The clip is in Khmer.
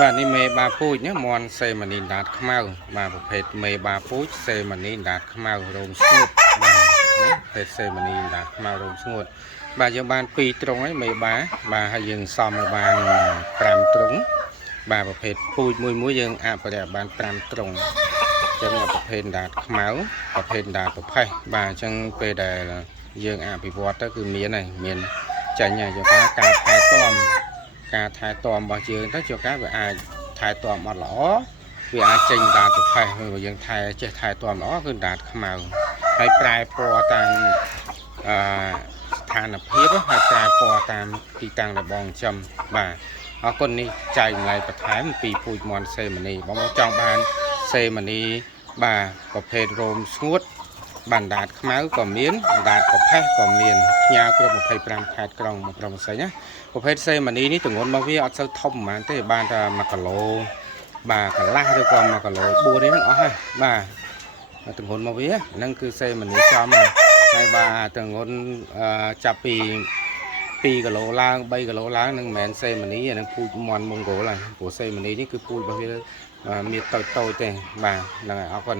បាទនេះមេបាពូជណាមន់សេម៉ានីដាតខ្មៅបាទប្រភេទមេបាពូជសេម៉ានីដាតខ្មៅរោមស្ងួតបាទប្រភេទសេម៉ានីដាតខ្មៅរោមស្ងួតបាទយើងបាន2ទ្រុងហើយមេបាបាទហើយយើងសំឲ្យបាន5ទ្រុងបាទប្រភេទពូជមួយយើងអភិរក្សបាន5ទ្រុងចឹងប្រភេទដាតខ្មៅប្រភេទដាតប្រផេះបាទអញ្ចឹងពេលដែលយើងអភិវឌ្ឍទៅគឺមានហើយមានចាញ់ហើយយកការថែទាំការថែទាំរបស់យើងទៅជួនកាលវាអាចថែទាំអត់ល្អវាអាចចេញដាតប្រផេះបើយើងថែចេះថែទាំល្អគឺដាតខ្មៅហើយប្រែពណ៌តាមស្ថានភាពហើយប្រែពណ៌តាមទីតាំងដែលបងចំបាទអរគុណនេះចែកម្លែកបន្ថែមពីពូជមន់សេម៉ានីបងចង់បានសេម៉ានីបាទប្រភេទរោមស្ងួតបានដាតខ្មៅក៏មានដាតប្រផេះក៏មានផ្ញើគ្រប់25ខេត្តក្រុងមកក្រុងផ្សេងណាប្រភេទសេម៉ានីនេះទម្ងន់របស់វាអត់សូវធំហ្មងទេបានតែ1គីឡូបាទកន្លះឬក៏1គីឡូ4នេះហ្នឹងអស់ហើយបាទទម្ងន់របស់វាហ្នឹងគឺសេម៉ានីចំហើយបាទទម្ងន់ចាប់ពី2គីឡូឡើង3គីឡូឡើងនឹងមិនមែនសេម៉ានីអានឹងពូជមន់ម៉ុងហ្គោលហើយព្រោះសេម៉ានីនេះគឺពូជរបស់វាមានតូចទេបាទហ្នឹងហើយអរគុណ